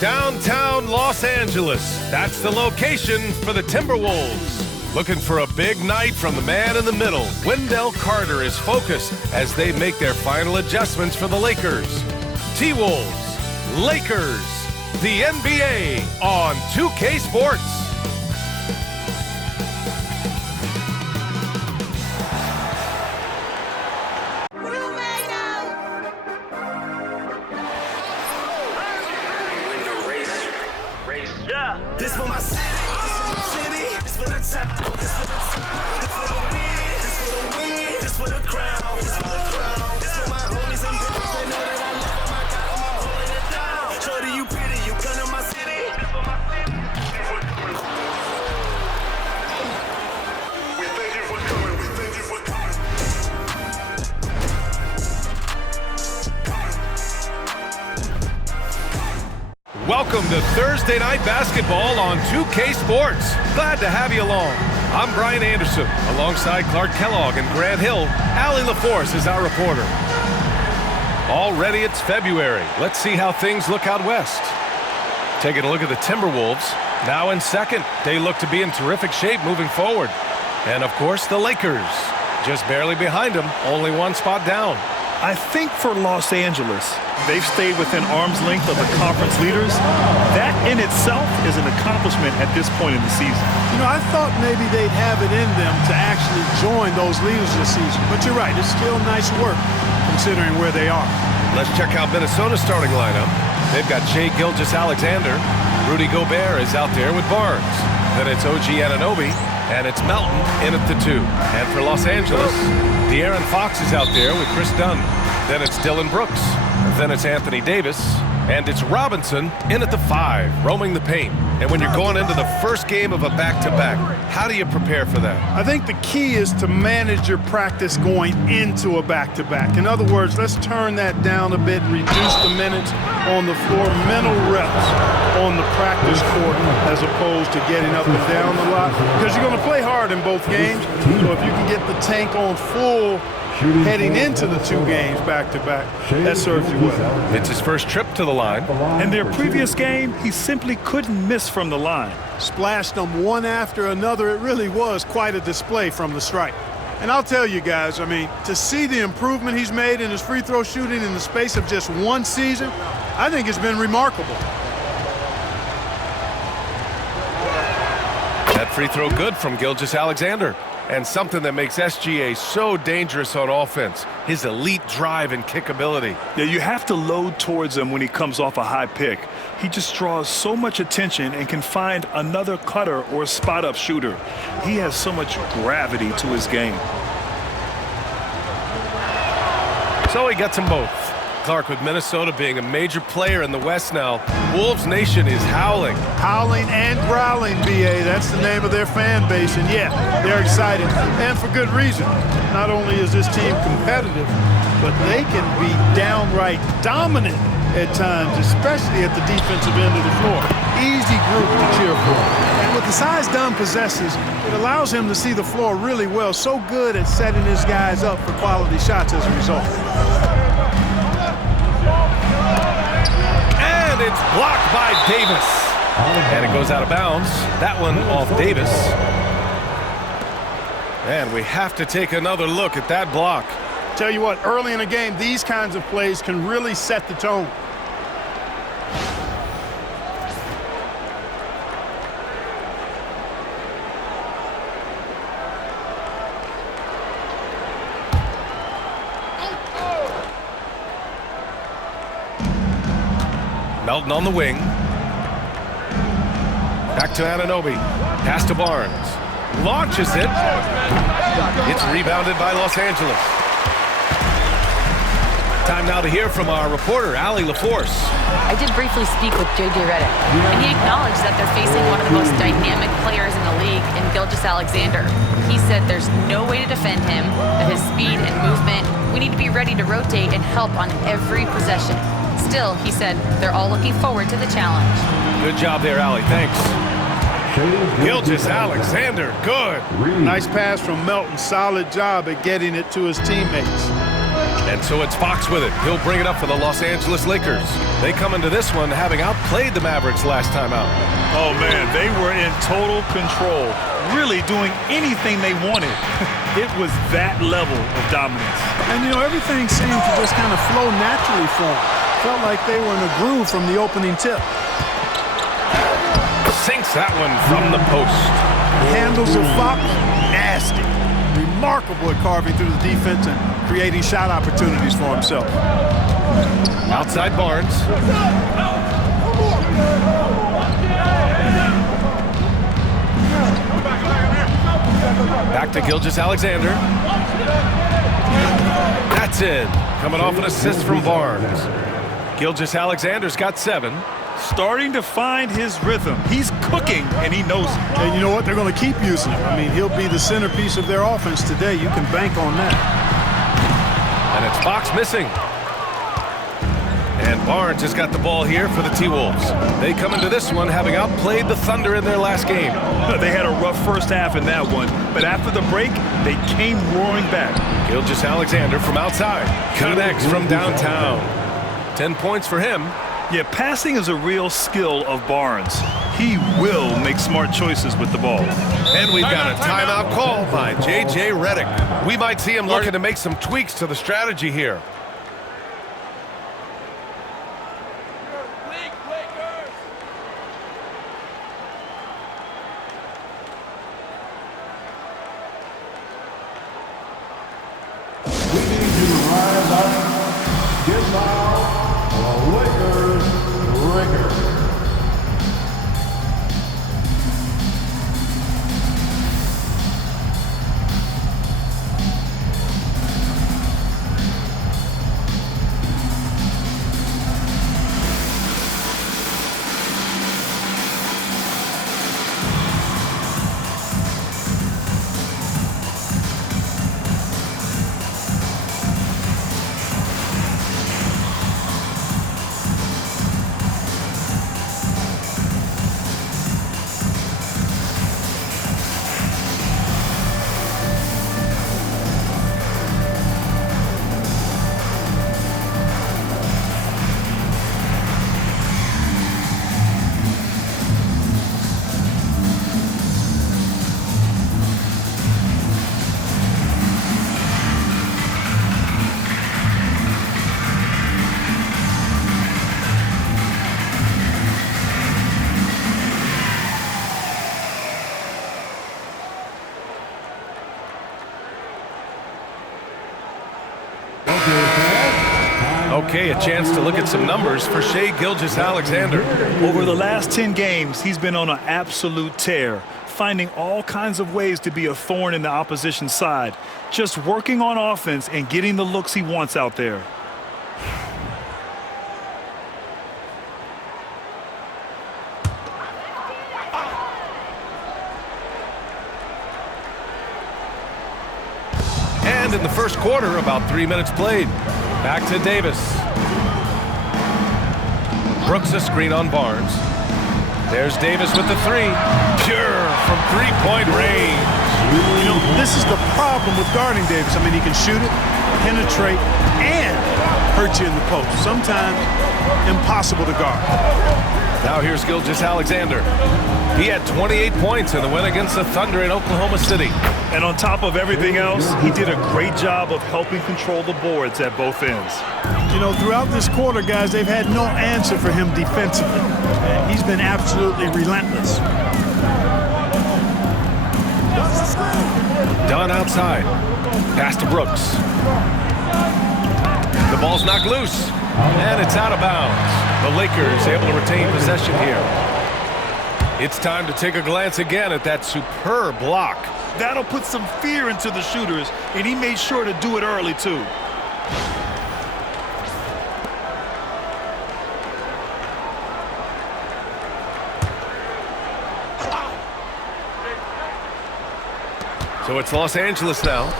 Downtown Los Angeles. That's the location for the Timberwolves. Looking for a big night from the man in the middle. Wendell Carter is focused as they make their final adjustments for the Lakers. T-Wolves, Lakers, the NBA on 2K Sports. This for my city, this for the top, this for the win, this for the win, this for the crown, this for the crown, this for my homies and bitches, they know that I love them, I got them, I'm holding it down. Shorty, you pretty, you come to my city, this for my city. We thank you for coming, we thank you for coming. Welcome to Thursday Night Basketball on 2K Sports. Glad to have you along. I'm Brian Anderson, alongside Clark Kellogg and Grant Hill. Allie LaForce is our reporter. Already it's February. Let's see how things look out west. Taking a look at the Timberwolves. Now in second. They look to be in terrific shape moving forward. And of course, the Lakers. Just barely behind them, only one spot down. I think for Los Angeles, they've stayed within arm's length of the conference leaders. That in itself is an accomplishment at this point in the season. You know, I thought maybe they'd have it in them to actually join those leaders this season. But you're right, it's still nice work considering where they are. Let's check out Minnesota's starting lineup. They've got Shai Gilgeous-Alexander. Rudy Gobert is out there with Barnes. Then it's OG Anunoby, and it's Melton in at the 2. And for Los Angeles, De'Aaron Fox is out there with Chris Dunn. Then it's Dylan Brooks. Then it's Anthony Davis. And it's Robinson in at the 5, roaming the paint. And when you're going into the first game of a back-to-back, how do you prepare for that? I think the key is to manage your practice going into a back-to-back. In other words, let's turn that down a bit, reduce the minutes on the floor, mental reps on the practice court as opposed to getting up and down a lot. Because you're going to play hard in both games. So if you can get the tank on full heading into the 2 games back-to-back, that serves you well. It's his first trip to the line. In their previous game, he simply couldn't miss from the line. Splashed them one after another. It really was quite a display from the stripe. And I'll tell you guys, I mean, to see the improvement he's made in his free throw shooting in the space of just 1 season, I think it's been remarkable. That free throw good from Gilgeous-Alexander. And something that makes SGA so dangerous on offense, his elite drive and kickability. Yeah, you have to load towards him when he comes off a high pick. He just draws so much attention and can find another cutter or spot-up shooter. He has so much gravity to his game. So he gets them both. Clark, with Minnesota being a major player in the West now, Wolves Nation is howling. Howling and growling, B.A. That's the name of their fan base. And yeah, they're excited. And for good reason. Not only is this team competitive, but they can be downright dominant at times, especially at the defensive end of the floor. Easy group to cheer for. And with the size Dunn possesses, it allows him to see the floor really well. So good at setting his guys up for quality shots as a result. And it's blocked by Davis. And it goes out of bounds. That one off Davis. And we have to take another look at that block. Tell you what, early in a game, these kinds of plays can really set the tone. Melton on the wing. Back to Anunoby. Pass to Barnes. Launches it. It's rebounded by Los Angeles. Time now to hear from our reporter, Allie LaForce. I did briefly speak with J.J. Redick, and he acknowledged that they're facing one of the most dynamic players in the league in Gilgeous-Alexander. He said there's no way to defend him, that his speed and movement, we need to be ready to rotate and help on every possession. Still, he said, they're all looking forward to the challenge. Good job there, Allie. Thanks. Gilgeous-Alexander, good. Nice pass from Melton. Solid job at getting it to his teammates. And so it's Fox with it. He'll bring it up for the Los Angeles Lakers. They come into this one having outplayed the Mavericks last time out. Oh, man, they were in total control, really doing anything they wanted. It was that level of dominance. And, you know, everything seemed to just kind of flow naturally for them. Felt like they were in a groove from the opening tip. Sinks that one from the post. Handles of Fox, nasty. Remarkable at carving through the defense and creating shot opportunities for himself. Outside Barnes. Back to Gilgeous-Alexander. That's in. Coming off an assist from Barnes. Gilgeous-Alexander's got 7. Starting to find his rhythm. He's cooking, and he knows it. And you know what? They're going to keep using him. I mean, he'll be the centerpiece of their offense today. You can bank on that. And it's Fox missing. And Barnes has got the ball here for the T-Wolves. They come into this one having outplayed the Thunder in their last game. They had a rough first half in that one, but after the break, they came roaring back. Gilgeous-Alexander from outside. Connects from downtown. 10 points for him. Yeah, passing is a real skill of Barnes. He will make smart choices with the ball. And we've got a timeout call by J.J. Redick. We might see him looking to make some tweaks to the strategy here. We need you to rise up, get loud, Lakers, rigor. Okay, a chance to look at some numbers for Shai Gilgeous-Alexander. Over the last 10 games, he's been on an absolute tear, finding all kinds of ways to be a thorn in the opposition's side, just working on offense and getting the looks he wants out there. And in the first quarter, about 3 minutes played. Back to Davis. Brooks a screen on Barnes. There's Davis with the 3. Pure from three-point range. You know, this is the problem with guarding Davis. I mean, he can shoot it, penetrate, and hurt you in the post. Sometimes impossible to guard. Now here's Gilgeous-Alexander. He had 28 points in the win against the Thunder in Oklahoma City. And on top of everything else, he did a great job of helping control the boards at both ends. You know, throughout this quarter, guys, they've had no answer for him defensively. And he's been absolutely relentless. Dunn outside. Pass to Brooks. The ball's knocked loose. And it's out of bounds. The Lakers able to retain possession here. It's time to take a glance again at that superb block. That'll put some fear into the shooters, and he made sure to do it early, too. So it's Los Angeles now.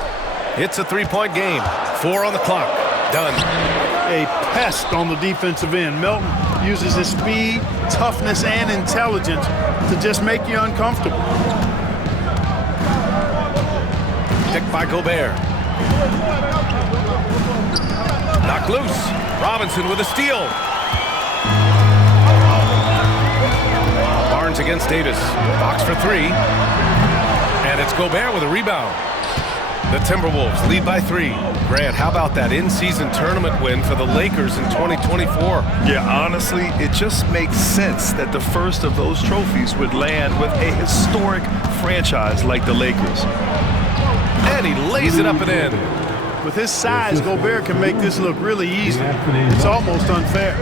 It's a three-point game. 4 on the clock. Done. A pest on the defensive end. Melton uses his speed, toughness, and intelligence to just make you uncomfortable. Picked by Gobert. Knocked loose. Robinson with a steal. Barnes against Davis. Fox for three. And it's Gobert with a rebound. The Timberwolves lead by 3. Grant, how about that in-season tournament win for the Lakers in 2024? Yeah, honestly, it just makes sense that the first of those trophies would land with a historic franchise like the Lakers. And he lays it up and in. With his size, Gobert can make this look really easy. It's almost unfair.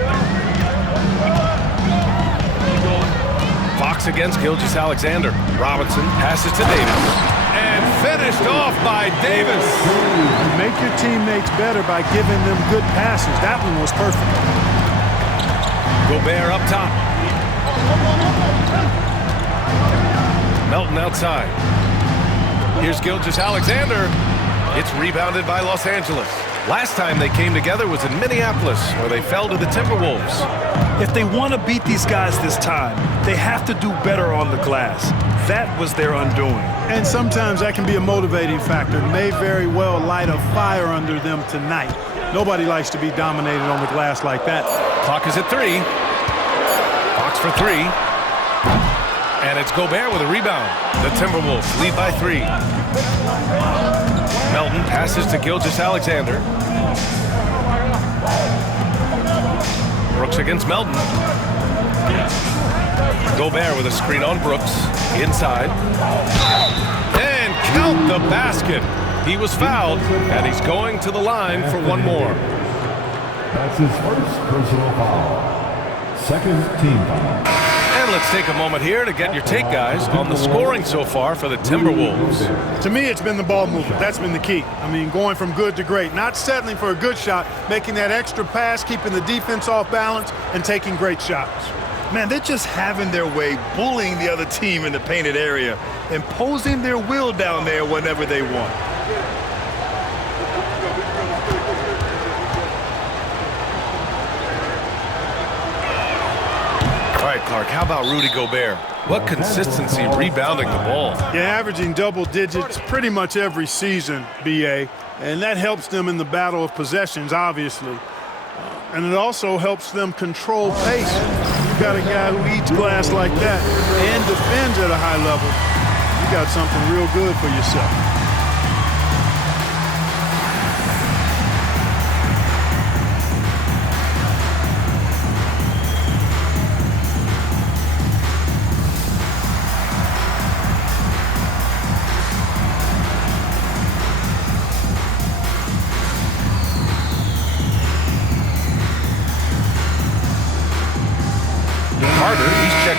Fox against Gilgeous-Alexander. Robinson passes to Davis. And finished off by Davis. You make your teammates better by giving them good passes. That one was perfect. Gobert up top. Melton outside. Here's Gilgeous-Alexander. It's rebounded by Los Angeles. Last time they came together was in Minneapolis, where they fell to the Timberwolves. If they want to beat these guys this time, they have to do better on the glass. That was their undoing. And sometimes that can be a motivating factor. May very well light a fire under them tonight. Nobody likes to be dominated on the glass like that. Clock is at 3. Fox for 3. And it's Gobert with a rebound. The Timberwolves lead by 3. Melton passes to Gilgeous-Alexander. Brooks against Melton. Gobert with a screen on Brooks. Inside. And count the basket. He was fouled, and he's going to the line for one more. That's his first personal foul. Second team foul. And let's take a moment here to get your take, guys, on the scoring so far for the Timberwolves. To me, it's been the ball movement. That's been the key. I mean, going from good to great. Not settling for a good shot, making that extra pass, keeping the defense off balance, and taking great shots. Man, they're just having their way, bullying the other team in the painted area, imposing their will down there whenever they want. All right, Clark, how about Rudy Gobert? What consistency rebounding the ball. Yeah, averaging double digits pretty much every season, B.A., and that helps them in the battle of possessions, obviously. And it also helps them control pace. You got a guy who eats glass like that and defends at a high level. You got something real good for yourself.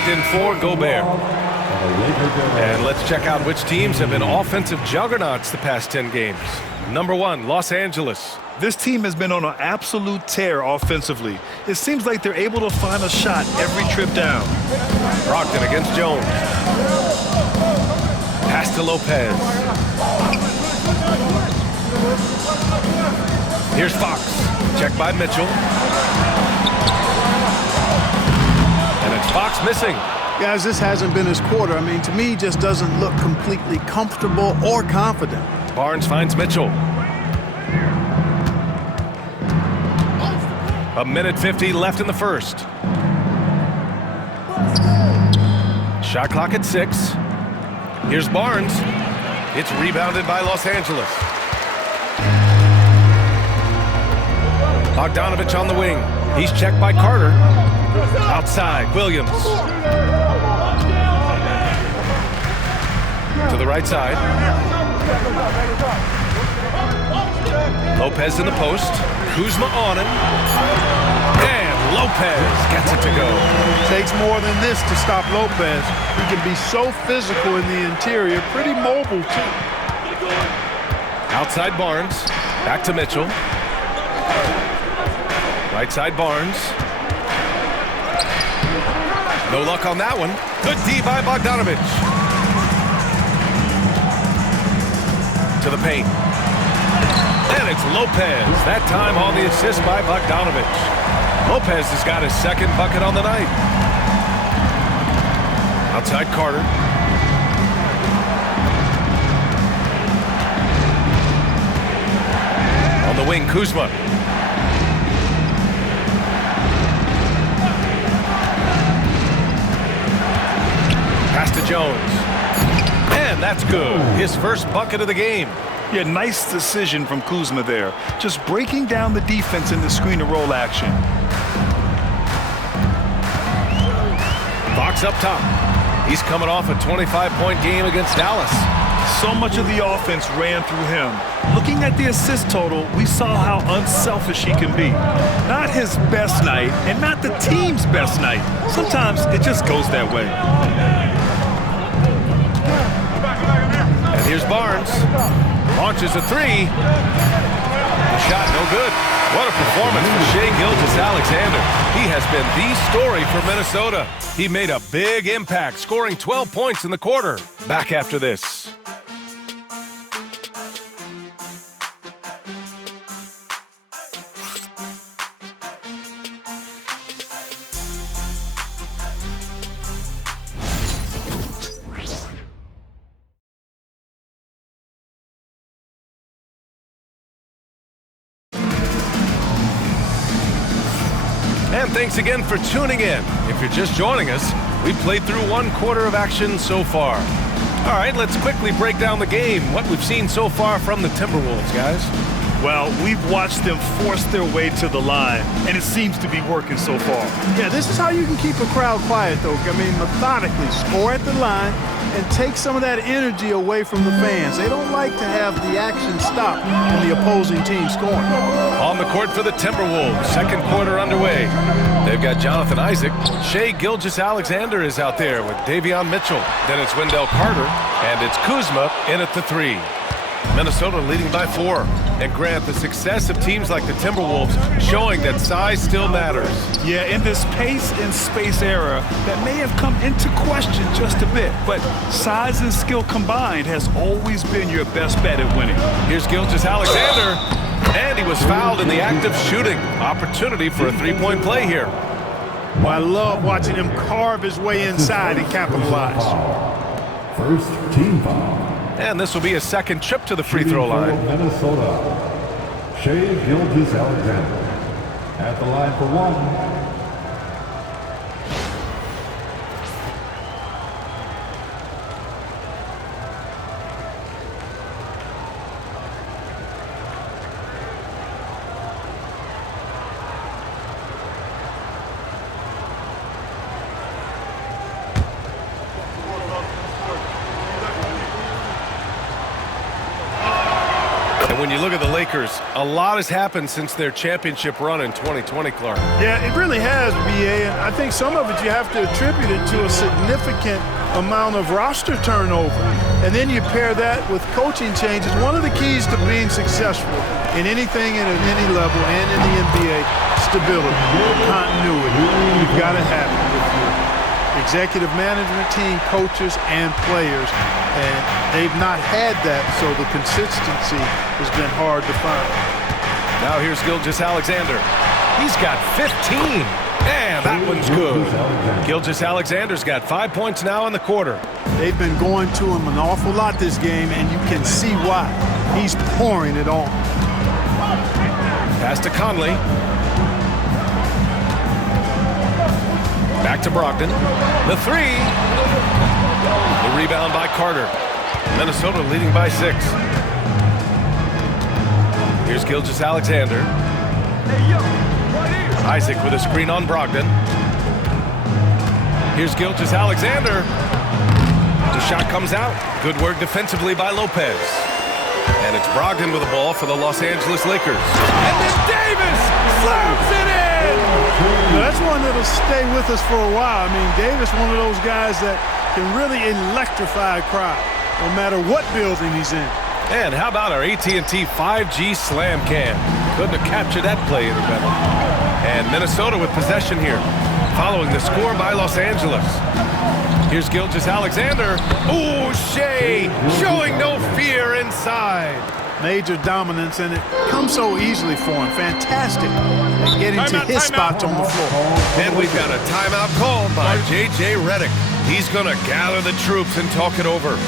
In for Gobert. And let's check out which teams have been offensive juggernauts the past 10 games. Number 1, Los Angeles. This team has been on an absolute tear offensively. It seems like they're able to find a shot every trip down. Brogdon against Jones. Pass to Lopez. Here's Fox. Check by Mitchell. Fox missing. Guys, this hasn't been his quarter. I mean, to me, he just doesn't look completely comfortable or confident. Barnes finds Mitchell. A minute 50 left in the first. Shot clock at 6. Here's Barnes. It's rebounded by Los Angeles. Bogdanovich on the wing. He's checked by Carter. Outside, Williams. To the right side. Lopez in the post. Kuzma on him. And Lopez gets it to go. Takes more than this to stop Lopez. He can be so physical in the interior, pretty mobile too. Outside Barnes. Back to Mitchell. Right side Barnes. No luck on that one. Good D by Bogdanovich. To the paint. And it's Lopez. That time on the assist by Bogdanovich. Lopez has got his second bucket on the night. Outside Carter. On the wing, Kuzma. That's good. His first bucket of the game. Yeah, nice decision from Kuzma there. Just breaking down the defense in the screen and roll action. Fox up top. He's coming off a 25-point game against Dallas. So much of the offense ran through him. Looking at the assist total, we saw how unselfish he can be. Not his best night, and not the team's best night. Sometimes it just goes that way. And here's Barnes. Launches a three. The shot no good. What a performance for Shai Gilgeous-Alexander. He has been the story for Minnesota. He made a big impact, scoring 12 points in the quarter. Back after this. And thanks again for tuning in. If you're just joining us, we've played through one quarter of action so far. All right, let's quickly break down the game, what we've seen so far from the Timberwolves, guys. Well, we've watched them force their way to the line, and it seems to be working so far. Yeah, this is how you can keep a crowd quiet, though. I mean, methodically score at the line and take some of that energy away from the fans. They don't like to have the action stop and the opposing team scoring. On the court for the Timberwolves, second quarter underway. They've got Jonathan Isaac. Shai Gilgeous-Alexander is out there with Davion Mitchell. Then it's Wendell Carter, and it's Kuzma in at the three. Minnesota leading by 4. And Grant, the success of teams like the Timberwolves showing that size still matters. Yeah, in this pace and space era, that may have come into question just a bit, but size and skill combined has always been your best bet at winning. Here's Gilgeous-Alexander, and he was fouled in the act of shooting. Opportunity for a three-point play here. Well, I love watching him carve his way inside and capitalize. First team foul. And this will be a second trip to the free throw line. Minnesota, Shai Gilgeous-Alexander at the line for one. When you look at the Lakers, a lot has happened since their championship run in 2020, Clark. Yeah, it really has, B.A., and I think some of it you have to attribute it to a significant amount of roster turnover. And then you pair that with coaching changes. One of the keys to being successful in anything and at any level and in the NBA, stability, continuity. You've got to have it with your executive management team, coaches, and players. And they've not had that, so the consistency has been hard to find. Now here's Gilgeous-Alexander. He's got 15, and that one's good. Gilgeous-Alexander's got 5 points now in the quarter. They've been going to him an awful lot this game, and you can see why. He's pouring it on. Pass to Conley. Back to Brogdon. The three. The rebound by Carter. Minnesota leading by 6. Here's Gilgeous-Alexander. Isaac with a screen on Brogdon. Here's Gilgeous-Alexander. The shot comes out. Good work defensively by Lopez. And it's Brogdon with the ball for the Los Angeles Lakers. And then Davis slams it in! Now, that's one that'll stay with us for a while. I mean, Davis, one of those guys that can really electrify a crowd, no matter what building he's in. And how about our AT&T 5G slam cam? Couldn't have captured that play any better. And Minnesota with possession here, following the score by Los Angeles. Here's Gilgeous-Alexander. Ooh, Shai showing no fear inside. Major dominance, and it comes so easily for him. Fantastic at getting to his spots on the floor. And we've got a timeout called by J.J. Redick. He's going to gather the troops and talk it over.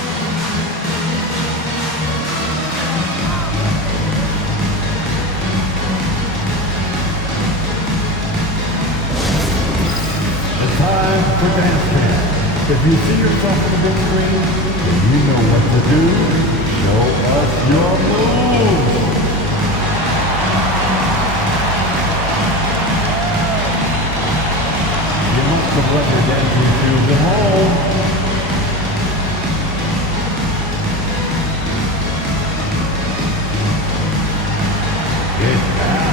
It's time for dance camp. If you see yourself in the big screen, When you know what to do, show us your moves. You must have left your dancing shoes at home. Get back.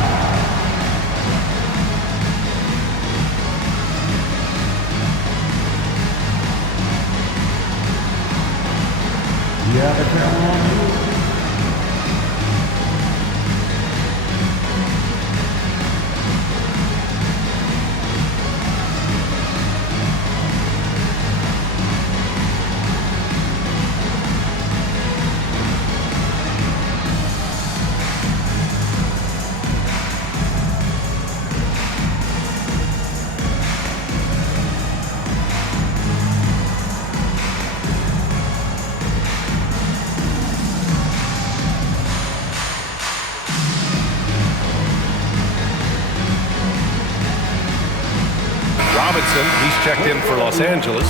You have a camera on you? Robinson, he's checked in for Los Angeles.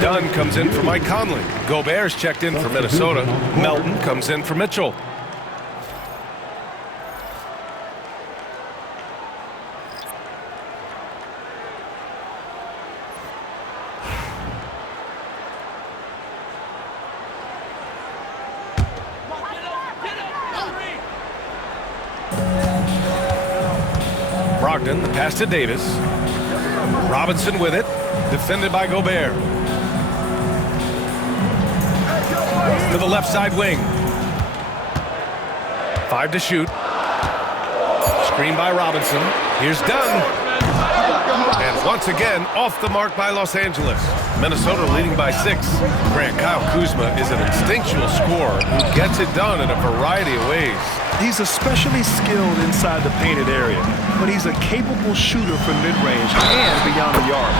Dunn comes in for Mike Conley. Gobert's checked in for Minnesota. Melton comes in for Mitchell. Brogdon, the pass to Davis. Robinson with it, defended by Gobert. To the left side wing. 5 to shoot. Screen by Robinson. Here's Dunn. And once again, off the mark by Los Angeles. Minnesota leading by 6. Grant, Kyle Kuzma is an instinctual scorer who gets it done in a variety of ways. He's especially skilled inside the painted area, but he's a capable shooter from mid-range and beyond the arc.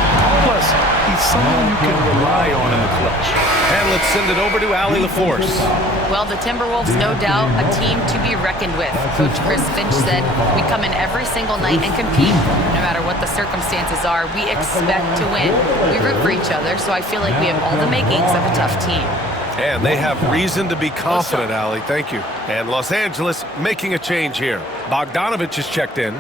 Plus, he's someone you can rely on in the clutch. And let's send it over to Allie LaForce. Well, the Timberwolves, no doubt, a team to be reckoned with. Coach Chris Finch said, we come in every single night and compete. No matter what the circumstances are, we expect to win. We root for each other, so I feel like we have all the makings of a tough team. And they have reason to be confident, Allie. Thank you. And Los Angeles making a change here. Bogdanovich is checked in.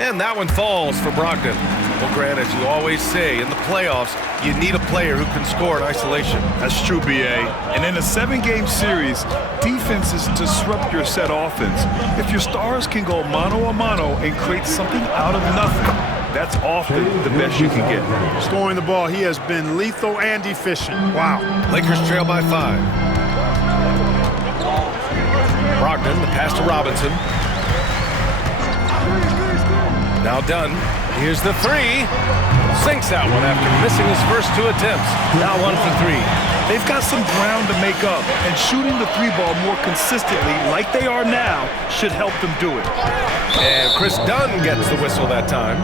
And that one falls for Brogdon. Well, Grant, as you always say, in the playoffs, you need a player who can score in isolation. That's true, B.A. And in a 7-game series, defenses disrupt your set offense. If your stars can go mano-a-mano and create something out of nothing, that's often the best you can get. Scoring the ball, he has been lethal and efficient. Wow. Lakers trail by 5. Brogdon, the pass to Robinson. Now Dunn. Here's the 3. Sinks that one after missing his first 2 attempts. Now 1 for 3. They've got some ground to make up, and shooting the 3-ball more consistently like they are now should help them do it. And Chris Dunn gets the whistle that time.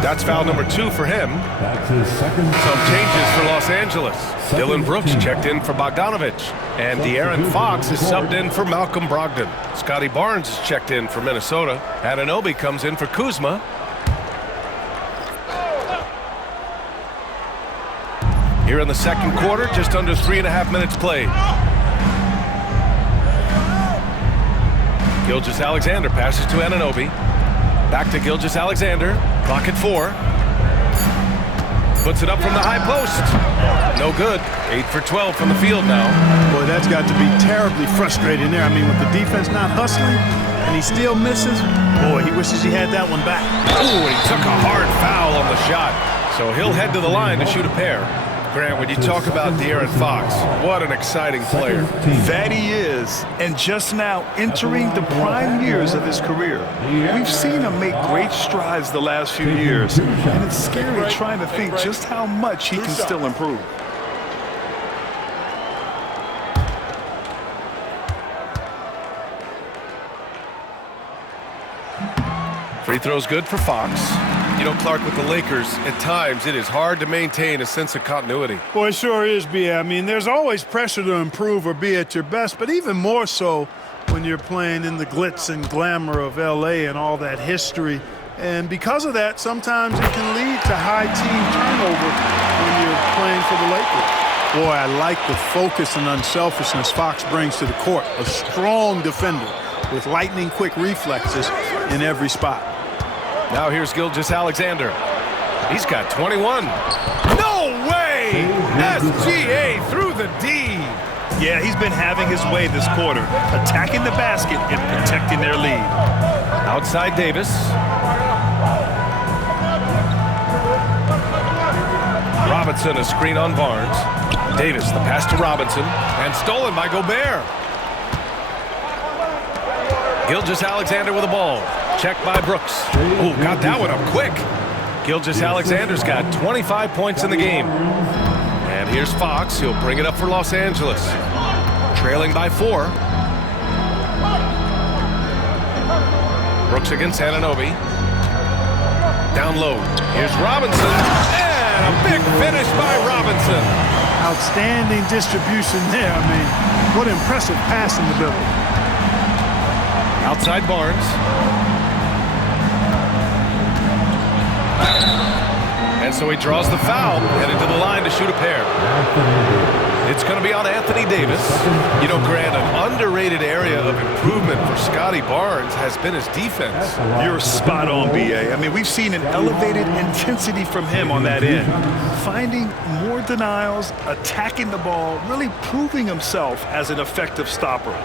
That's foul number 2 for him. That's his second. Some changes for Los Angeles. Dylan Brooks checked in for Bogdanovich. And De'Aaron Fox is subbed in for Malcolm Brogdon. Scotty Barnes is checked in for Minnesota. Anunoby comes in for Kuzma. Here in the second quarter, just under 3.5 minutes played. Gilgeous-Alexander passes to Anunoby. Back to Gilgeous-Alexander. Clock at 4. Puts it up from the high post. No good. 8 for 12 from the field now. Boy, that's got to be terribly frustrating there. I mean, with the defense not hustling and he still misses, boy, he wishes he had that one back. Ooh, and he took a hard foul on the shot. So he'll head to the line to shoot a pair. Grant, when you talk about De'Aaron Fox, what an exciting player. That he is, and just now entering the prime years of his career. We've seen him make great strides the last few years, and it's scary trying to think just how much he can still improve. Free throw's good for Fox. You know, Clark, with the Lakers, at times it is hard to maintain a sense of continuity. Boy, it sure is, B.A. I mean, there's always pressure to improve or be at your best, but even more so when you're playing in the glitz and glamour of L.A. and all that history. And because of that, sometimes it can lead to high team turnover when you're playing for the Lakers. Boy, I like the focus and unselfishness Fox brings to the court. A strong defender with lightning-quick reflexes in every spot. Now here's Gilgeous-Alexander. He's got 21. No way! SGA through the D. Yeah, he's been having his way this quarter, attacking the basket and protecting their lead. Outside Davis. Robinson, a screen on Barnes. Davis, the pass to Robinson, and stolen by Gobert. Gilgeous-Alexander with the ball. Checked by Brooks. Oh, got that one up quick. Gilgeous-Alexander's got 25 points in the game. And here's Fox. He'll bring it up for Los Angeles. Trailing by 4. Brooks against Anunoby. Down low. Here's Robinson. And a big finish by Robinson. Outstanding distribution there. I mean, what impressive passing ability. Outside Barnes. And so he draws the foul, headed to the line to shoot a pair. It's going to be on Anthony Davis. You know, Grant, an underrated area of improvement for Scotty Barnes has been his defense. You're spot on, B.A. I mean, we've seen an elevated intensity from him on that end. Finding more denials, attacking the ball, really proving himself as an effective stopper.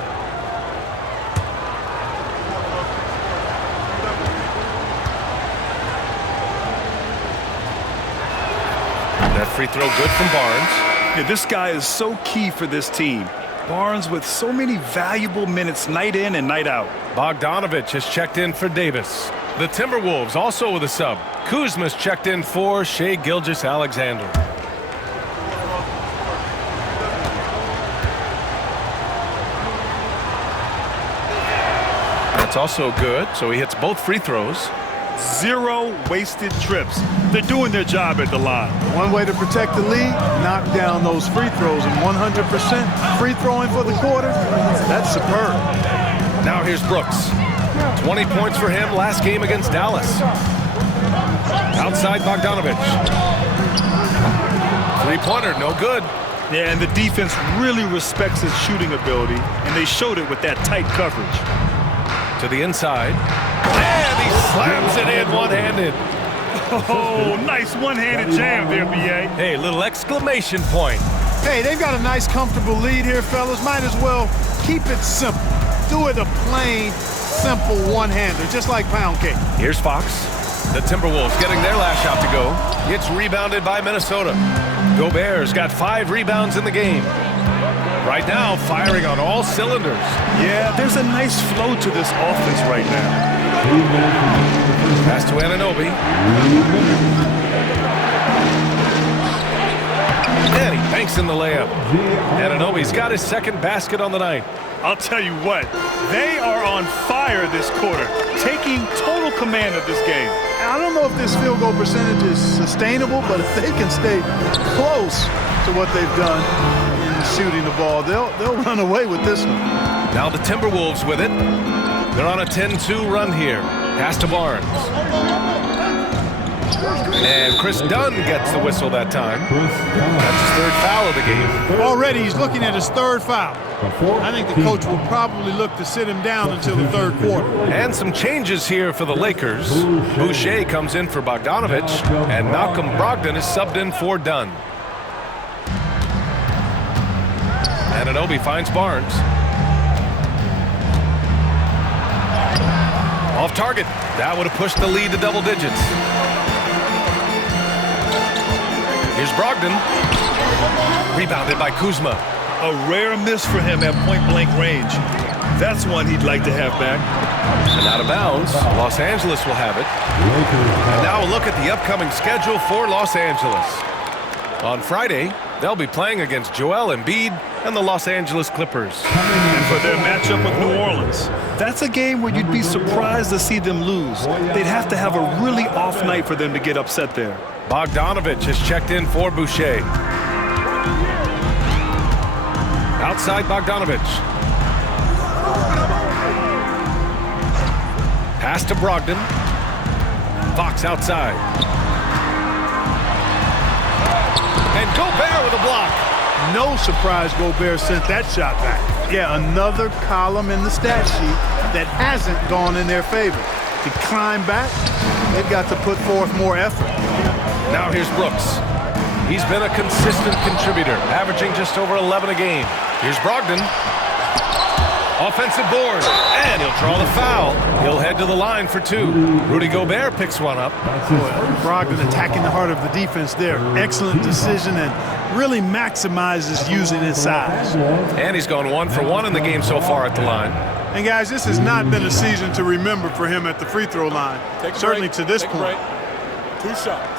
That free throw good from Barnes. Yeah, this guy is so key for this team. Barnes with so many valuable minutes night in and night out. Bogdanovich has checked in for Davis. The Timberwolves also with a sub. Kuzma's checked in for Shai Gilgeous-Alexander. That's also good, so he hits both free throws. 0 wasted trips. They're doing their job at the line. One way to protect the lead, knock down those free throws, and 100% free throwing for the quarter, that's superb. Now here's Brooks. 20 points for him last game against Dallas. Outside Bogdanovich. Three-pointer, no good. Yeah, and the defense really respects his shooting ability, and they showed it with that tight coverage. To the inside. And he slams it in one-handed. Oh, nice one-handed jam there, B.A. Hey, little exclamation point. Hey, they've got a nice, comfortable lead here, fellas. Might as well keep it simple. Do it a plain, simple one-hander, just like pound cake. Here's Fox. The Timberwolves getting their last shot to go. It's rebounded by Minnesota. Gobert's got 5 rebounds in the game. Right now, firing on all cylinders. Yeah, there's a nice flow to this offense right now. Pass to Anunoby. And he banks in the layup. Anunoby's got his second basket on the night. I'll tell you what, they are on fire this quarter, taking total command of this game. I don't know if this field goal percentage is sustainable, but if they can stay close to what they've done in shooting the ball, they'll run away with this one. Now the Timberwolves with it. They're on a 10-2 run here. Pass to Barnes. And Chris Dunn gets the whistle that time. That's his 3rd foul of the game. Already he's looking at his 3rd foul. I think the coach will probably look to sit him down until the 3rd quarter. And some changes here for the Lakers. Boucher comes in for Bogdanovich, and Malcolm Brogdon is subbed in for Dunn. Anunoby finds Barnes. Off target. That would have pushed the lead to double digits. Here's Brogdon. Rebounded by Kuzma. A rare miss for him at point-blank range. That's one he'd like to have back. And out of bounds. Los Angeles will have it. And now a look at the upcoming schedule for Los Angeles. On Friday, They'll be playing against Joel Embiid and the Los Angeles Clippers. And for their matchup with New Orleans, that's a game where you'd be surprised to see them lose. They'd have to have a really off night for them to get upset there. Bogdanovich has checked in for Boucher. Outside Bogdanovich. Pass to Brogdon. Fox outside. And Gobert with a block. No surprise Gobert sent that shot back. Yeah, another column in the stat sheet that hasn't gone in their favor. To climb back, they've got to put forth more effort. Now here's Brooks. He's been a consistent contributor, averaging just over 11 a game. Here's Brogdon. Offensive board, and he'll draw the foul. He'll head to the line for 2. Rudy Gobert picks one up. Brogdon attacking the heart of the defense there. Excellent decision and really maximizes using his size. And he's gone 1 for 1 in the game so far at the line. And guys, this has not been a season to remember for him at the free throw line. Certainly to this point. 2 shots.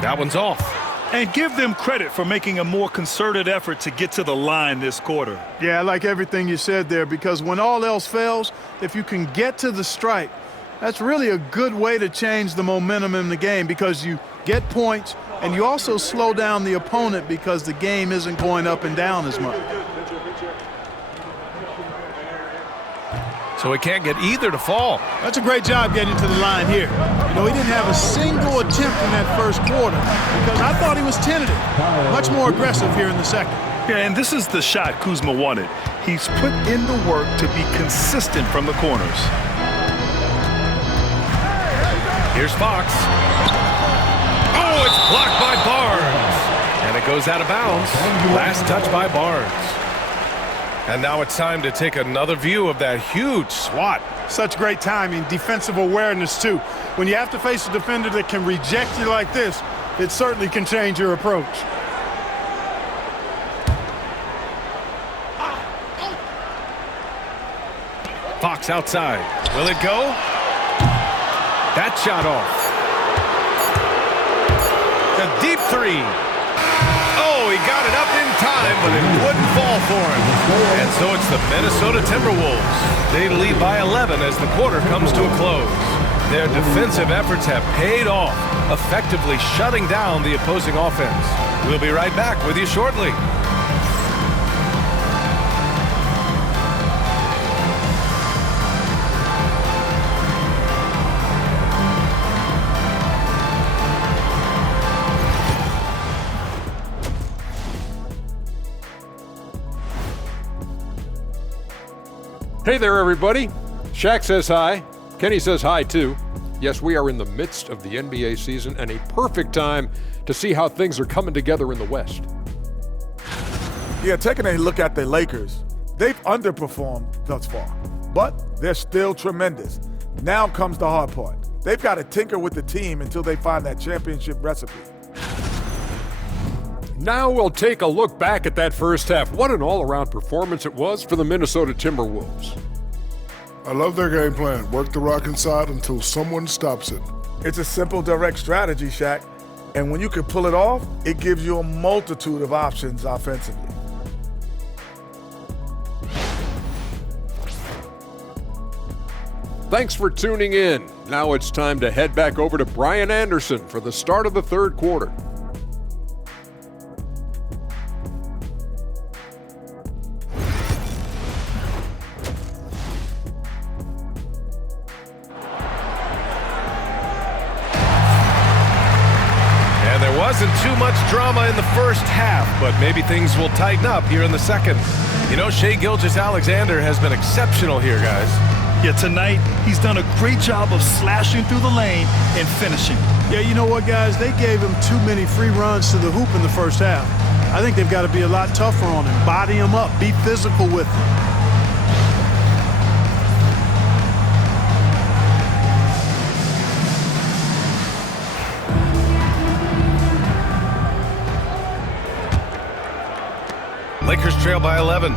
That one's off. And give them credit for making a more concerted effort to get to the line this quarter. Yeah, I like everything you said there, because when all else fails, if you can get to the stripe, that's really a good way to change the momentum in the game, because you get points and you also slow down the opponent because the game isn't going up and down as much. So he can't get either to fall. That's a great job getting to the line here. You know, he didn't have a single attempt in that first quarter because I thought he was tentative. Much more aggressive here in the second. Yeah, and this is the shot Kuzma wanted. He's put in the work to be consistent from the corners. Here's Fox. Oh, it's blocked by Barnes. And it goes out of bounds. Last touch by Barnes. And now it's time to take another view of that huge swat. Such great timing, defensive awareness too. When you have to face a defender that can reject you like this, it certainly can change your approach. Fox outside. Will it go? That shot off. The deep 3. Oh, he got it up in time, but it wouldn't fall for him. And so it's the Minnesota Timberwolves. They lead by 11 as the quarter comes to a close. Their defensive efforts have paid off, effectively shutting down the opposing offense. We'll be right back with you shortly. Hey there, everybody. Shaq says hi. Kenny says hi, too. Yes, we are in the midst of the NBA season and a perfect time to see how things are coming together in the West. Yeah, taking a look at the Lakers, they've underperformed thus far, but they're still tremendous. Now comes the hard part. They've got to tinker with the team until they find that championship recipe. Now we'll take a look back at that first half. What an all-around performance it was for the Minnesota Timberwolves. I love their game plan. Work the rock inside until someone stops it. It's a simple, direct strategy, Shaq. And when you can pull it off, it gives you a multitude of options offensively. Thanks for tuning in. Now it's time to head back over to Brian Anderson for the start of the third quarter. Wasn't too much drama in the first half, but maybe things will tighten up here in the second. You know, Shai Gilgeous-Alexander has been exceptional here, guys. Yeah, tonight he's done a great job of slashing through the lane and finishing. Yeah, you know what, guys? They gave him too many free runs to the hoop in the first half. I think they've got to be a lot tougher on him. Body him up. Be physical with him. Lakers trail by 11.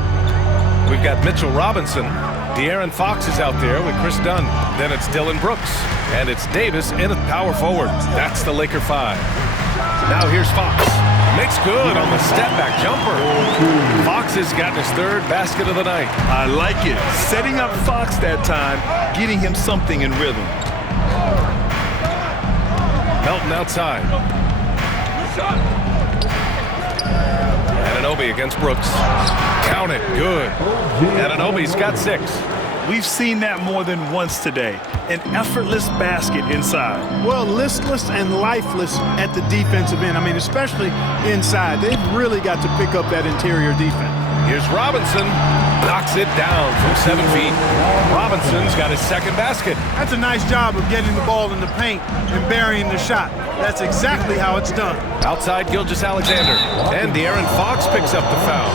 We've got Mitchell Robinson. De'Aaron Fox is out there with Chris Dunn. Then it's Dylan Brooks. And it's Davis in at power forward. That's the Laker 5. Now here's Fox. Makes good on the step-back jumper. Fox has gotten his third basket of the night. I like it. Setting up Fox that time, getting him something in rhythm. Melton outside. Anunoby against Brooks. Count it. Good. Anunoby's got 6. We've seen that more than once today. An effortless basket inside. Well, listless and lifeless at the defensive end. I mean, especially inside. They've really got to pick up that interior defense. Here's Robinson. Knocks it down from 7 feet. Robinson's got his second basket. That's a nice job of getting the ball in the paint and burying the shot. That's exactly how it's done. Outside Gilgeous-Alexander. And De'Aaron Fox picks up the foul.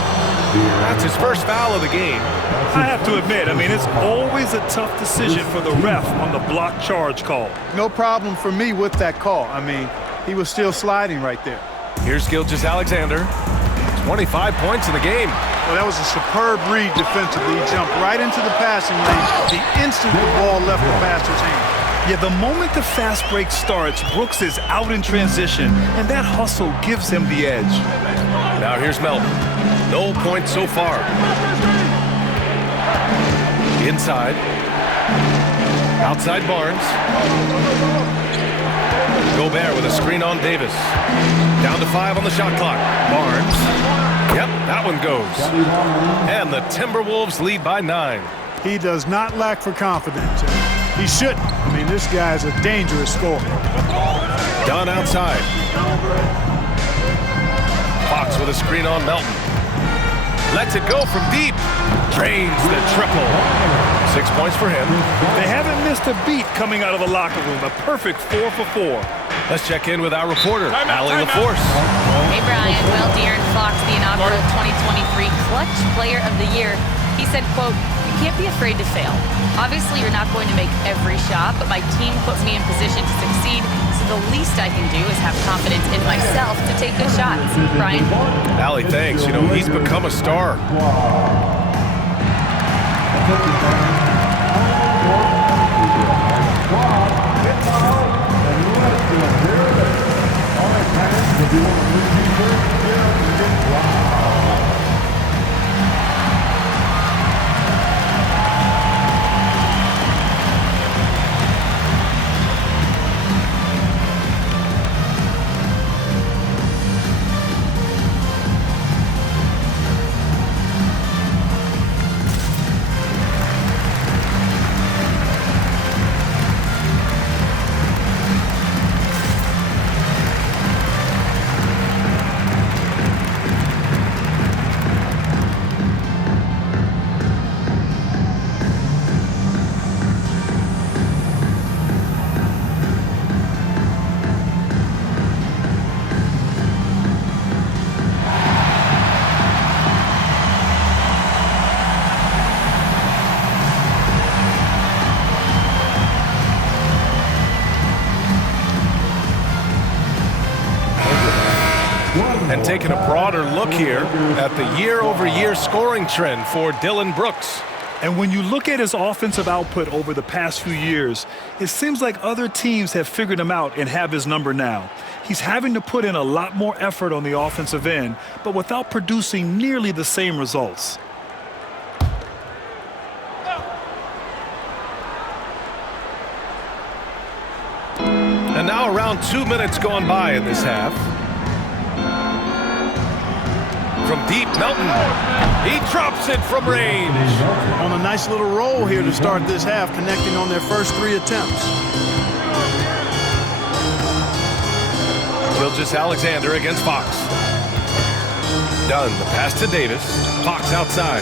That's his first foul of the game. I have to admit, it's always a tough decision for the ref on the block charge call. No problem for me with that call. He was still sliding right there. Here's Gilgeous-Alexander. 25 points in the game. Well, that was a superb read defensively. He jumped right into the passing lane the instant the ball left the passer's hand. Yeah, the moment the fast break starts, Brooks is out in transition, and that hustle gives him the edge. Now here's Melton. No points so far. Inside. Outside Barnes. Gobert with a screen on Davis. Down to 5 on the shot clock. Barnes. Yep, that one goes. And the Timberwolves lead by 9. He does not lack for confidence. He shouldn't. This guy's a dangerous scorer. Dunn outside. Fox with a screen on Melton. Lets it go from deep. Drains the triple. 6 points for him. They haven't missed a beat coming out of the locker room. A perfect 4 for 4. Let's check in with our reporter, Allie LaForce. Hey, Brian. Well, De'Aaron Fox, the inaugural 2023 Clutch Player of the Year, he said, quote, "You can't be afraid to fail. Obviously, you're not going to make every shot, but my team puts me in position to succeed, so the least I can do is have confidence in myself to take good shots." Brian? Allie, thanks. He's become a star. And taking a broader look here at the year-over-year scoring trend for Dylan Brooks. And when you look at his offensive output over the past few years, it seems like other teams have figured him out and have his number now. He's having to put in a lot more effort on the offensive end, but without producing nearly the same results. And now around 2 minutes gone by in this half. From deep, Melton. He drops it from range. On a nice little roll here to start this half, connecting on their first 3 attempts. Gilgeous-Alexander against Fox. Dunn, the pass to Davis. Fox outside.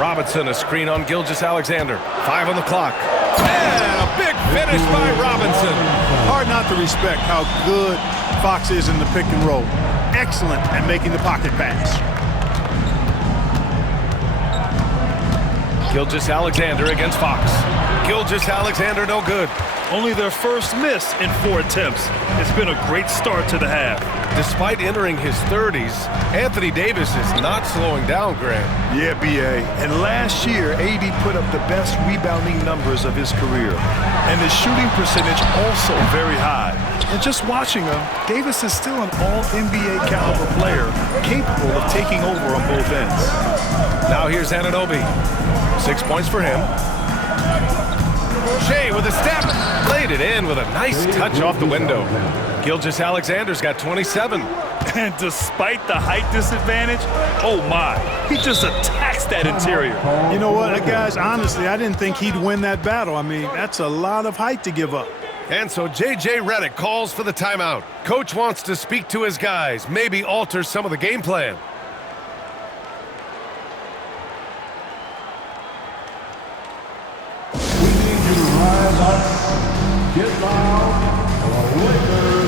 Robinson, a screen on Gilgeous-Alexander. 5 on the clock. And a big finish by Robinson. Hard not to respect how good Fox is in the pick and roll. Excellent at making the pocket pass. Gilgeous-Alexander against Fox. Gilgeous-Alexander no good. only their first miss in 4 attempts. It's been a great start to the half. Despite entering his 30s, Anthony Davis is not slowing down, Grant. Yeah, B.A. And last year, AD put up the best rebounding numbers of his career. And the shooting percentage also very high. And just watching him, Davis is still an all-NBA caliber player, capable of taking over on both ends. Now here's Anunoby. 6 points for him. Shea with a step. Laid it in with a nice touch off the window. Gilgeous-Alexander's got 27. And despite the height disadvantage, oh my, he just attacks that interior. You know what, guys, honestly, I didn't think he'd win that battle. I mean, that's a lot of height to give up. And so J.J. Redick calls for the timeout. Coach wants to speak to his guys, maybe alter some of the game plan. We need you to rise up, get loud, or Lakers.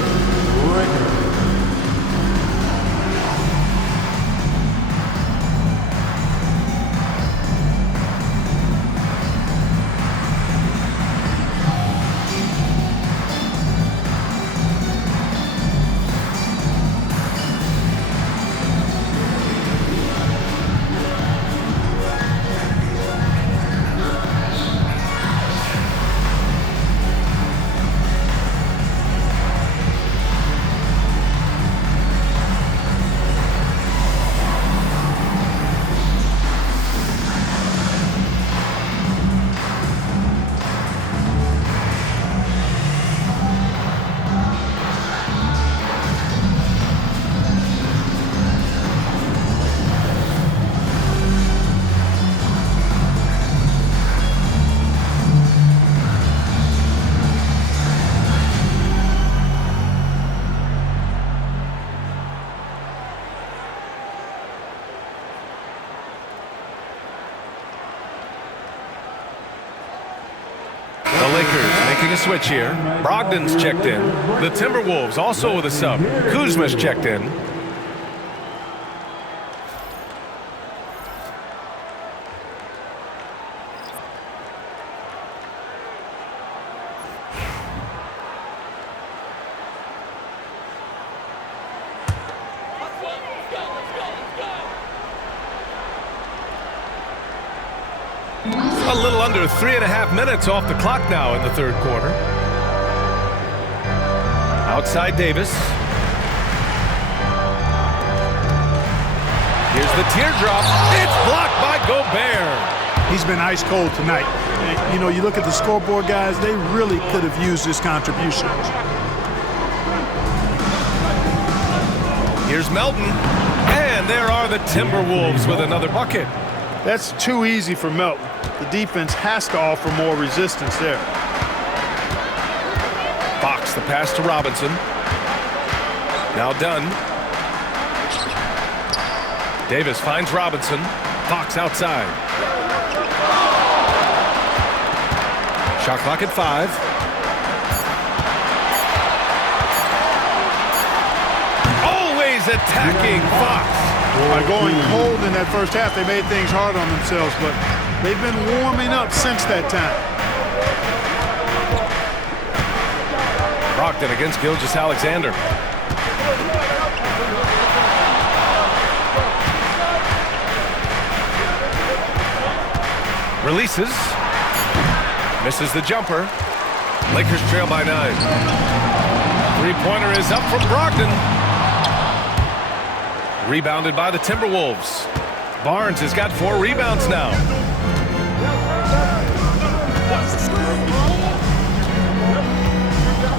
A switch here. Brogdon's checked in. The Timberwolves also with a sub. Kuzma's checked in. A little under 3.5 minutes off the clock now in the third quarter. Outside Davis. Here's the teardrop. It's blocked by Gobert. He's been ice cold tonight. And, you know, you look at the scoreboard, guys, they really could have used his contribution. Here's Melton. And there are the Timberwolves with another bucket. That's too easy for Melton. The defense has to offer more resistance there. Fox, the pass to Robinson. Now done. Davis finds Robinson. Fox outside. Shot clock at 5. Always attacking Fox. By going cold in that first half, they made things hard on themselves, but they've been warming up since that time. Brogdon against Gilgeous-Alexander. Releases. Misses the jumper. Lakers trail by 9. Three-pointer is up from Brogdon. Rebounded by the Timberwolves. Barnes has got 4 rebounds now.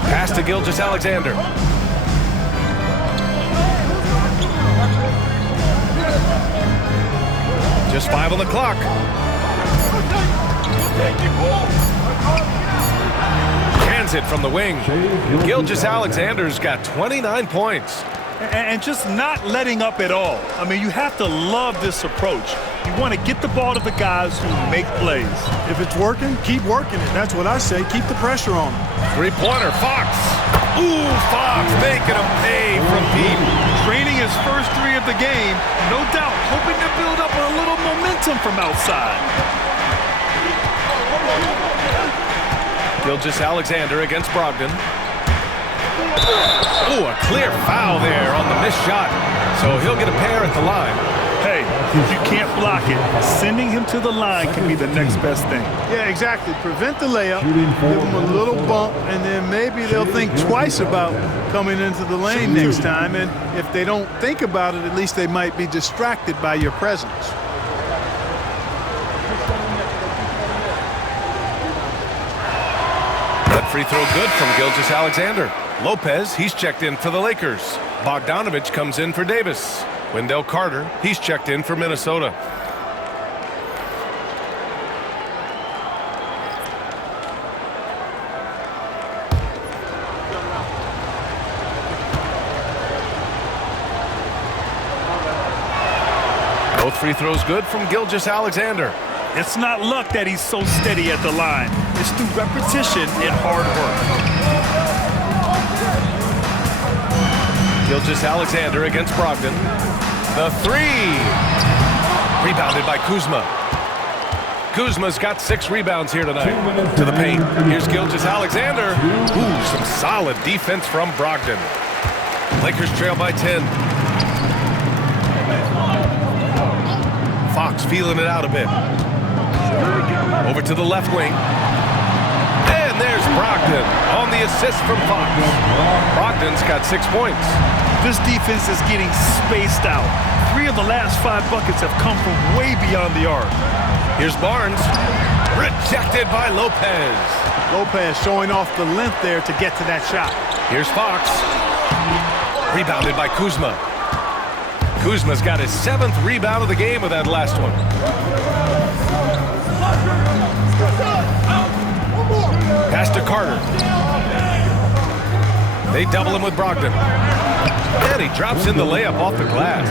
Pass to Gilgeous-Alexander. Just 5 on the clock. Cans it from the wing. Gilgeous-Alexander's got 29 points. And just not letting up at all. I mean, you have to love this approach. You want to get the ball to the guys who make plays. If it's working, keep working it. That's what I say. Keep the pressure on them. Three-pointer, Fox. Ooh, Fox making him pay from deep. Training his first 3 of the game, no doubt, hoping to build up a little momentum from outside. Gilgeous-Alexander against Brogdon. Ooh, a clear foul there on the missed shot. So he'll get a pair at the line. Hey, if you can't block it, sending him to the line can be the next best thing. Yeah, exactly. Prevent the layup, give them a little bump, and then maybe they'll think twice about coming into the lane next time. And if they don't think about it, at least they might be distracted by your presence. That free throw good from Gilgeous-Alexander. Lopez, he's checked in for the Lakers. Bogdanovich comes in for Davis. Wendell Carter, he's checked in for Minnesota. Both free throws good from Gilgeous-Alexander. It's not luck that he's so steady at the line. It's through repetition and hard work. Gilgeous-Alexander against Brogdon. The three. Rebounded by Kuzma. Kuzma's got 6 rebounds here tonight. To the paint. Here's Gilgeous-Alexander. Ooh, some solid defense from Brogdon. Lakers trail by 10. Fox feeling it out a bit. Over to the left wing. And there's Brogdon on the assist from Fox. Brogdon's got 6 points. This defense is getting spaced out. 3 of the last 5 buckets have come from way beyond the arc. Here's Barnes. Rejected by Lopez. Lopez showing off the length there to get to that shot. Here's Fox. Rebounded by Kuzma. Kuzma's got his 7th rebound of the game with that last one. Pass to Carter. They double him with Brogdon. And he drops in the layup off the glass.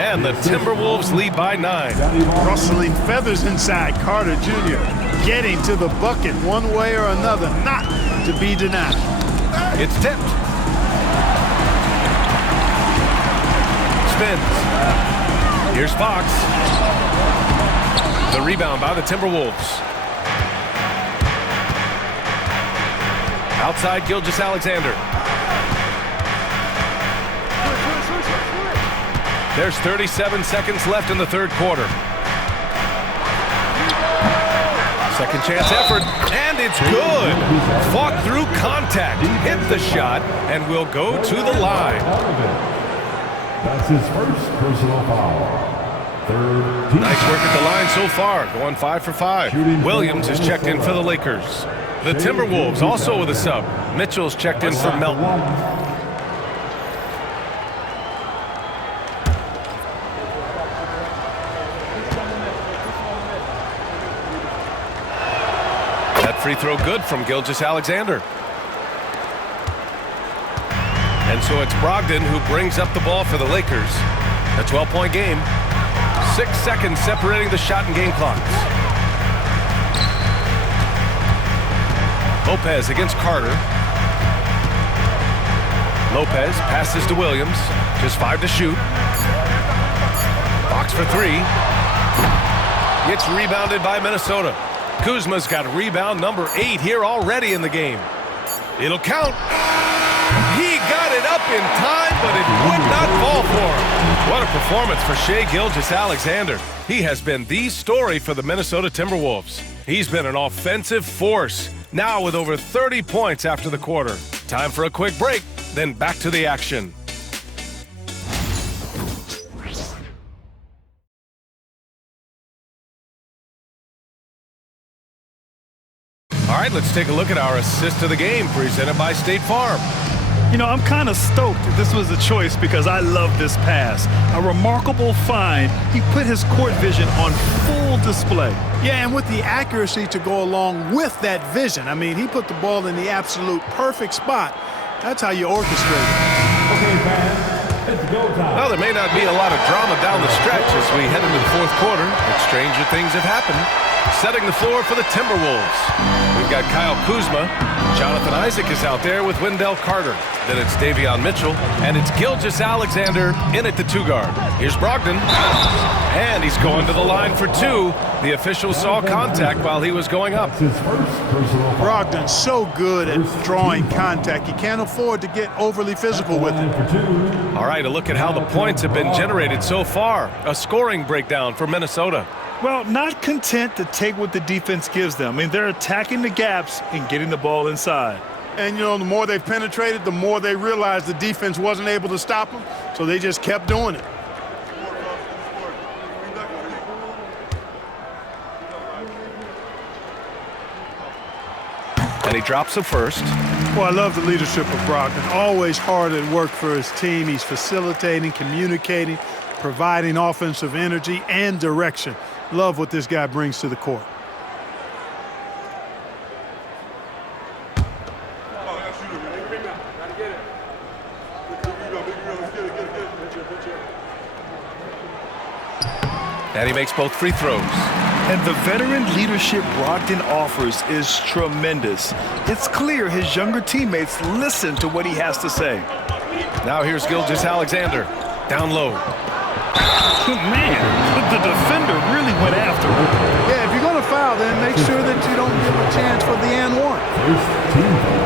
And the Timberwolves lead by 9. Rustling feathers inside. Carter Jr. getting to the bucket one way or another, not to be denied. It's tipped. Spins. Here's Fox. The rebound by the Timberwolves. Outside Gilgeous-Alexander. There's 37 seconds left in the third quarter. Second chance effort, and it's good. Fought through contact, hit the shot, and will go to the line. That's his first personal foul. Third. Nice work at the line so far, going 5 for 5. Williams is checked in for the Lakers. The Timberwolves also with a sub. Mitchell's checked in for Melton. That free throw good from Gilgeous-Alexander. And so it's Brogdon who brings up the ball for the Lakers. A 12-point game. 6 seconds separating the shot and game clocks. Lopez against Carter. Lopez passes to Williams. Just 5 to shoot. Fox for 3. It's rebounded by Minnesota. Kuzma's got rebound number 8 here already in the game. It'll count. He got it up in time, but it would not fall for him. What a performance for Shai Gilgeous-Alexander. He has been the story for the Minnesota Timberwolves. He's been an offensive force, now with over 30 points after the quarter. Time for a quick break, then back to the action. All right, let's take a look at our assist of the game presented by State Farm. You know, I'm kind of stoked this was a choice because I love this pass. A remarkable find. He put his court vision on full display. Yeah, and with the accuracy to go along with that vision. I mean, he put the ball in the absolute perfect spot. That's how you orchestrate it. Okay, fans, it's go time. Well, there may not be a lot of drama down the stretch as we head into the fourth quarter, but stranger things have happened. Setting the floor for the Timberwolves. We've got Kyle Kuzma. Jonathan Isaac is out there with Wendell Carter. Then it's Davion Mitchell, and it's Gilgeous-Alexander in at the 2-guard. Here's Brogdon, and he's going to the line for 2. The official saw contact while he was going up. Brogdon's so good at drawing contact. You can't afford to get overly physical with him. All right, a look at how the points have been generated so far. A scoring breakdown for Minnesota. Well, not content to take what the defense gives them. I mean, they're attacking the gaps and getting the ball inside. And, you know, the more they've penetrated, the more they realized the defense wasn't able to stop them, so they just kept doing it. And he drops the first. Well, I love the leadership of Brogdon. Always hard at work for his team. He's facilitating, communicating, providing offensive energy and direction. Love what this guy brings to the court. And he makes both free throws. And the veteran leadership Brogdon offers is tremendous. It's clear his younger teammates listen to what he has to say. Now here's Gilgeous-Alexander. Down low. Man, the defender really went after him. Yeah, if you're going to foul, then make sure that you don't give a chance for the and one. First team foul.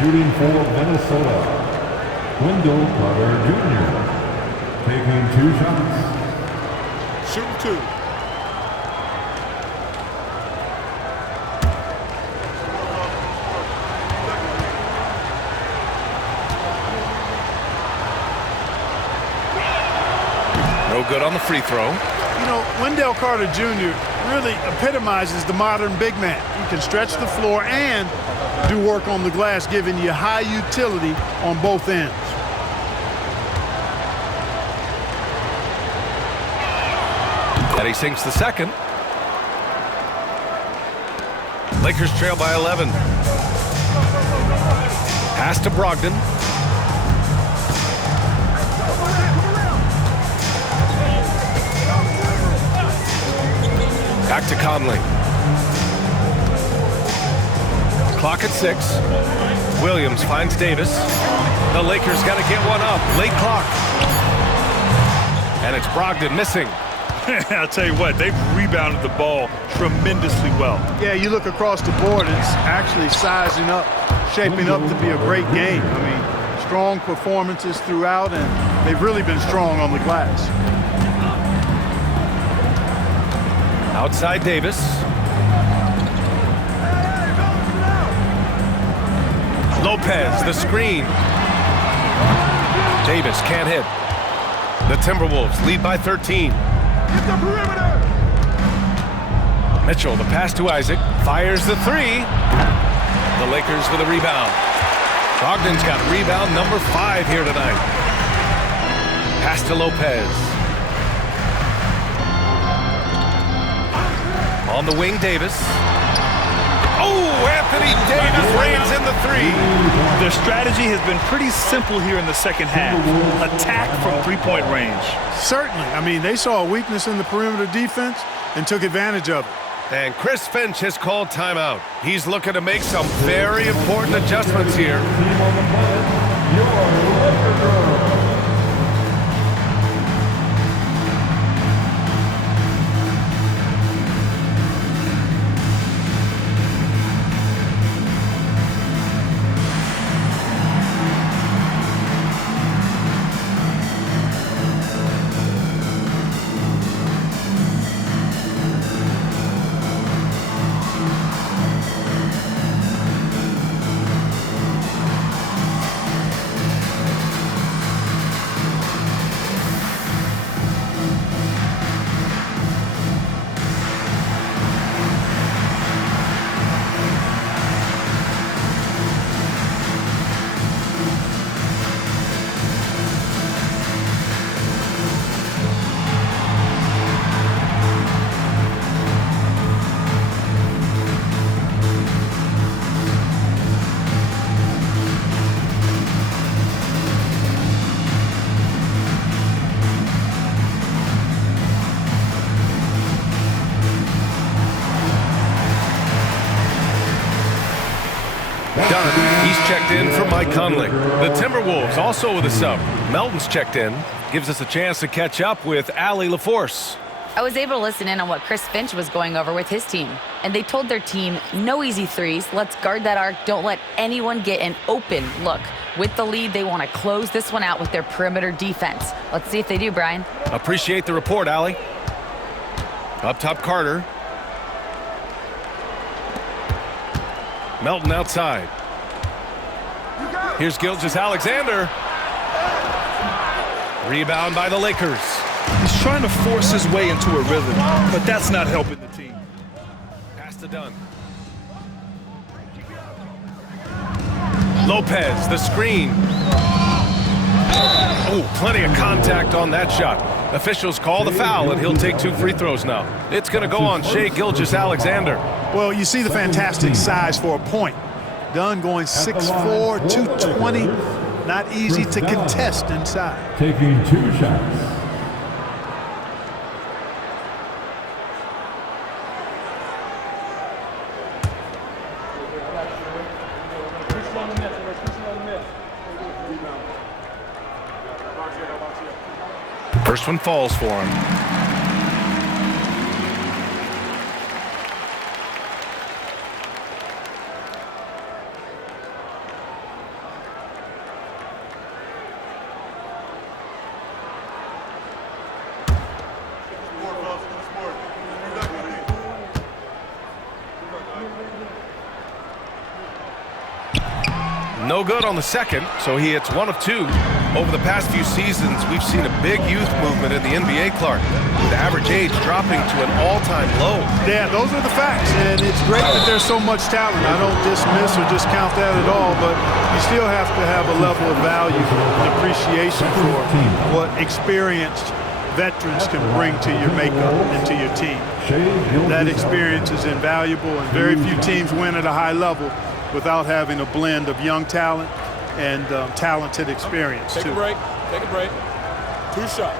Shooting for Minnesota, Wendell Carter Jr. Taking 2 shots. Shooting 2. No good on the free throw. You know, Wendell Carter Jr. really epitomizes the modern big man. He can stretch the floor and do work on the glass, giving you high utility on both ends. And he sinks the second. Lakers trail by 11. Pass to Brogdon. Back to Conley. Clock at 6. Williams finds Davis. The Lakers got to get one up. Late clock. And it's Brogdon missing. I'll tell you what, they've rebounded the ball tremendously well. Yeah, you look across the board, it's actually sizing up, shaping up to be a great game. I mean, strong performances throughout, and they've really been strong on the glass. Outside Davis. Lopez, the screen. Davis can't hit. The Timberwolves lead by 13. Mitchell, the pass to Isaac, fires the 3. The Lakers with a rebound. Brogdon's got rebound number 5 here tonight. Pass to Lopez. On the wing, Davis. Oh, Anthony Davis reigns in the 3. Their strategy has been pretty simple here in the second half. Attack from 3-point range. Certainly. I mean, they saw a weakness in the perimeter defense and took advantage of it. And Chris Finch has called timeout. He's looking to make some very important adjustments here. Team on the planet, your Laker girls. checked in for Mike Conley. The Timberwolves also with a sub. Melton's checked in. Gives us a chance to catch up with Allie LaForce. I was able to listen in on what Chris Finch was going over with his team. And they told their team, no easy threes. Let's guard that arc. Don't let anyone get an open look. With the lead, they want to close this one out with their perimeter defense. Let's see if they do, Brian. Appreciate the report, Allie. Up top, Carter. Melton outside. Here's Gilgeous-Alexander. Rebound by the Lakers. He's trying to force his way into a rhythm, but that's not helping the team. Pass to Dunn. Lopez, the screen. Oh, plenty of contact on that shot. Officials call the foul, and he'll take 2 free throws now. It's going to go on Shai Gilgeous-Alexander. Well, you see the fantastic size for a point. Dunn going 6'4", 220. Not easy to contest inside. Taking 2 shots. First one falls for him. No good on the second, so he hits 1 of 2. Over the past few seasons, we've seen a big youth movement in the NBA, Clark, with the average age dropping to an all-time low. Yeah, those are the facts, and it's great that there's so much talent. I don't dismiss or discount that at all, but you still have to have a level of value and appreciation for what experienced veterans can bring to your makeup and to your team. That experience is invaluable, and very few teams win at a high level without having a blend of young talent and talented experience. Take a break. Take a break. 2 shots.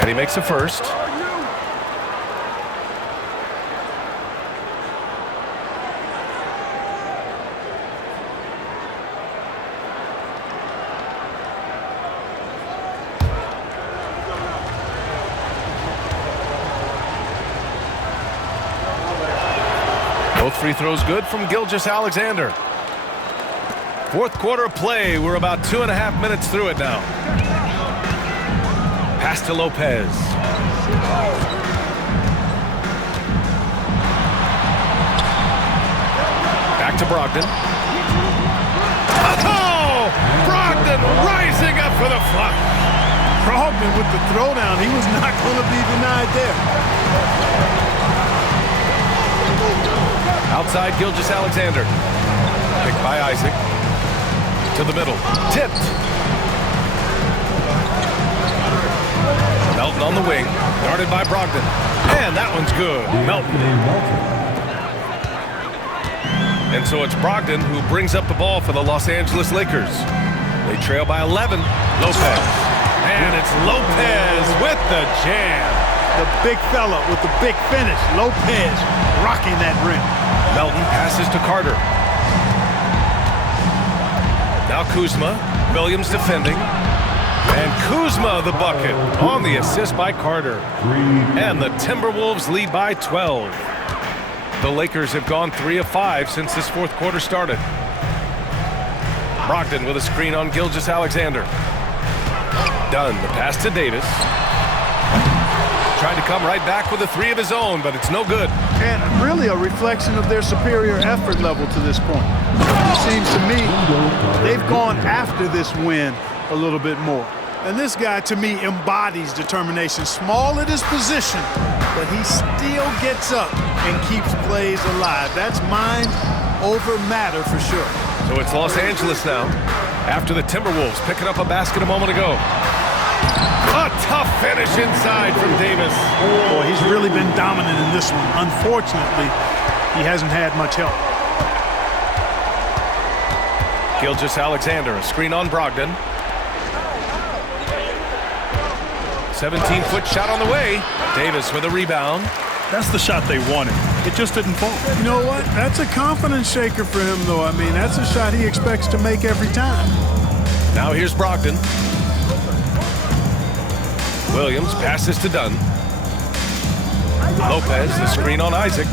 And he makes the first. Both free throws good from Gilgeous-Alexander. Fourth quarter of play. We're about 2.5 minutes through it now. Pass to Lopez. Back to Brogdon. Oh! Brogdon rising up for the flush. Brogdon with the throwdown. He was not going to be denied there. Outside Gilgeous-Alexander. Picked by Isaac. To the middle. Tipped. Melton on the wing. Guarded by Brogdon. And that one's good. Melton. And so it's Brogdon who brings up the ball for the Los Angeles Lakers. They trail by 11. Lopez. And it's Lopez with the jam. The big fella with the big finish. Lopez rocking that rim. Melton passes to Carter. Now Kuzma. Williams defending. And Kuzma the bucket on the assist by Carter. And the Timberwolves lead by 12. The Lakers have gone 3 of 5 since this fourth quarter started. Brogdon with a screen on Gilgeous-Alexander. Dunn, the pass to Davis. Trying to come right back with a 3 of his own, but it's no good. And really a reflection of their superior effort level to this point. It seems to me they've gone after this win a little bit more. And this guy, to me, embodies determination. Small at his position, but he still gets up and keeps plays alive. That's mind over matter for sure. So it's Los Angeles now, after the Timberwolves picking up a basket a moment ago. A tough finish inside from Davis. Boy, he's really been dominant in this one. Unfortunately, he hasn't had much help. Gilgeous-Alexander, a screen on Brogdon. 17-foot shot on the way. Davis with a rebound. That's the shot they wanted. It just didn't fall. You know what? That's a confidence shaker for him, though. I mean, that's a shot he expects to make every time. Now here's Brogdon. Williams passes to Dunn. Lopez, the screen on Isaac.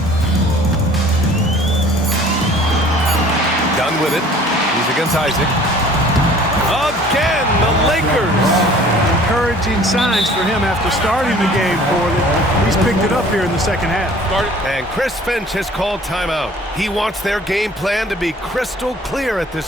Dunn with it. He's against Isaac. Again, the Lakers. Encouraging signs for him after starting the game poorly. He's picked it up here in the second half. And Chris Finch has called timeout. He wants their game plan to be crystal clear at this